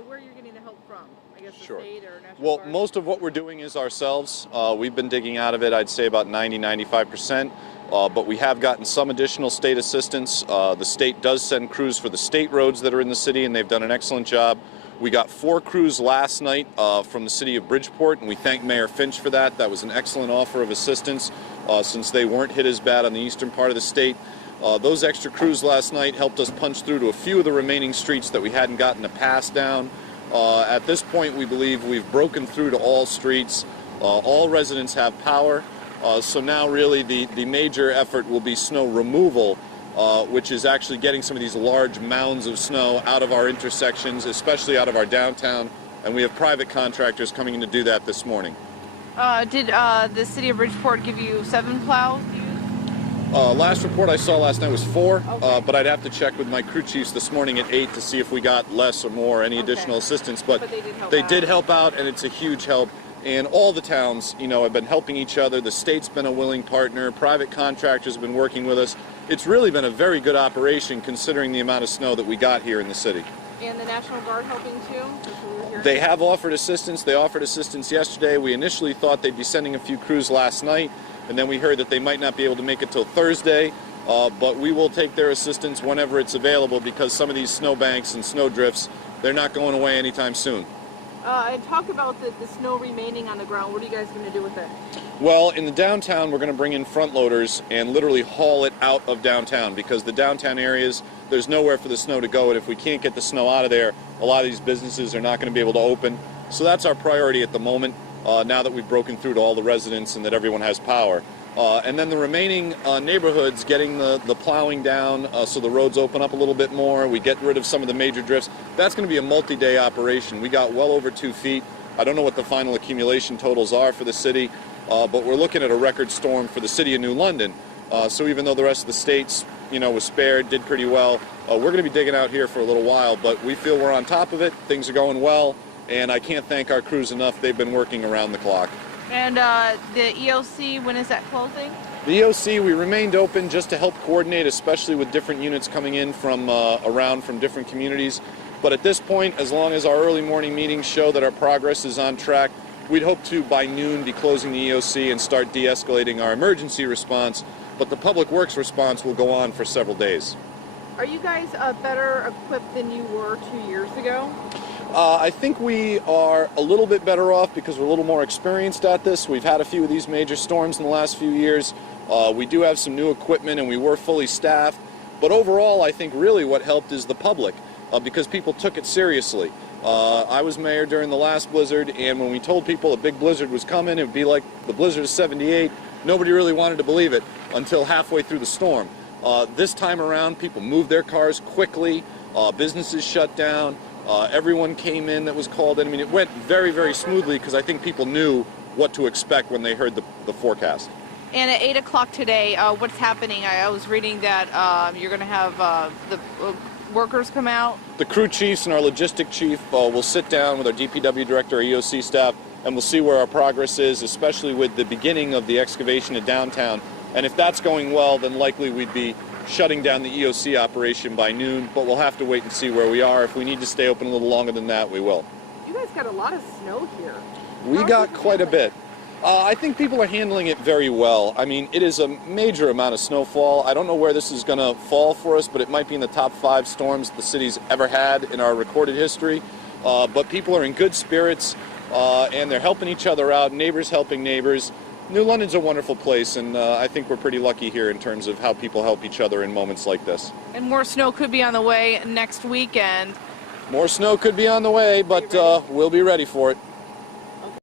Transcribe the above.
where you're getting the help from? I guess the Sure. state or National Well, Guard? most of what we're doing is ourselves. We've been digging out of it, I'd say about 90–95%. But we have gotten some additional state assistance. The state does send crews for the state roads that are in the city, and they've done an excellent job. We got 4 crews last night from the city of Bridgeport, and we thank Mayor Finch for that. That was an excellent offer of assistance since they weren't hit as bad on the eastern part of the state. Those extra crews last night helped us punch through to a few of the remaining streets that we hadn't gotten a pass down. At this point, we believe we've broken through to all streets. All residents have power. So now really the major effort will be snow removal, which is actually getting some of these large mounds of snow out of our intersections, especially out of our downtown. And we have private contractors coming in to do that this morning. Did the city of Bridgeport give you 7 plows to use? Last report I saw last night was 4, Okay. but I'd have to check with my crew chiefs this morning at 8 to see if we got less or more, any additional assistance. But they did help out, and it's a huge help. And all the towns, you know, have been helping each other. The state's been a willing partner. Private contractors have been working with us. It's really been a very good operation considering the amount of snow that we got here in the city. And the National Guard helping too? That's what we were hearing. They have offered assistance. They offered assistance yesterday. We initially thought they'd be sending a few crews last night, and then we heard that they might not be able to make it till Thursday. But we will take their assistance whenever it's available because some of these snowbanks and snow drifts, they're not going away anytime soon. And talk about the snow remaining on the ground. What are you guys going to do with it? Well, in the downtown, we're going to bring in front loaders and literally haul it out of downtown because the downtown areas, there's nowhere for the snow to go. And if we can't get the snow out of there, a lot of these businesses are not going to be able to open. So that's our priority at the moment, now that we've broken through to all the residents and that everyone has power. And then the remaining neighborhoods, getting the plowing down so the roads open up a little bit more. We get rid of some of the major drifts. That's going to be a multi-day operation. We got well over 2 feet. I don't know what the final accumulation totals are for the city, but we're looking at a record storm for the city of New London. So even though the rest of the states, you know, was spared, did pretty well, we're going to be digging out here for a little while. But we feel we're on top of it. Things are going well, and I can't thank our crews enough. They've been working around the clock. And the EOC, when is that closing? The EOC, we remained open just to help coordinate, especially with different units coming in from around from different communities. But at this point, as long as our early morning meetings show that our progress is on track, we'd hope to, by noon, be closing the EOC and start de-escalating our emergency response. But the public works response will go on for several days. Are you guys better equipped than you were 2 years ago? I think we are a little bit better off because we're a little more experienced at this. We've had a few of these major storms in the last few years. We do have some new equipment and we were fully staffed. But overall, I think really what helped is the public because people took it seriously. I was mayor during the last blizzard, and when we told people a big blizzard was coming, it would be like the blizzard of '78. Nobody really wanted to believe it until halfway through the storm. This time around, people moved their cars quickly. Businesses shut down. Everyone came in that was called in. I mean, it went very, very smoothly because I think people knew what to expect when they heard the forecast. And at 8 o'clock today, what's happening? I was reading that you're going to have the workers come out. The crew chiefs and our logistic chief will sit down with our DPW director, our EOC staff, and we'll see where our progress is, especially with the beginning of the excavation of downtown. And if that's going well, then likely we'd be shutting down the EOC operation by noon, but we'll have to wait and see where we are. If we need to stay open a little longer than that, we will. You guys got a lot of snow here. We got quite a bit. I think people are handling it very well. I mean, it is a major amount of snowfall. I don't know where this is going to fall for us, but it might be in the top 5 storms the city's ever had in our recorded history. But people are in good spirits, and they're helping each other out, neighbors helping neighbors. New London's a wonderful place, and I think we're pretty lucky here in terms of how people help each other in moments like this. And more snow could be on the way next weekend. More snow could be on the way, but we'll be ready for it.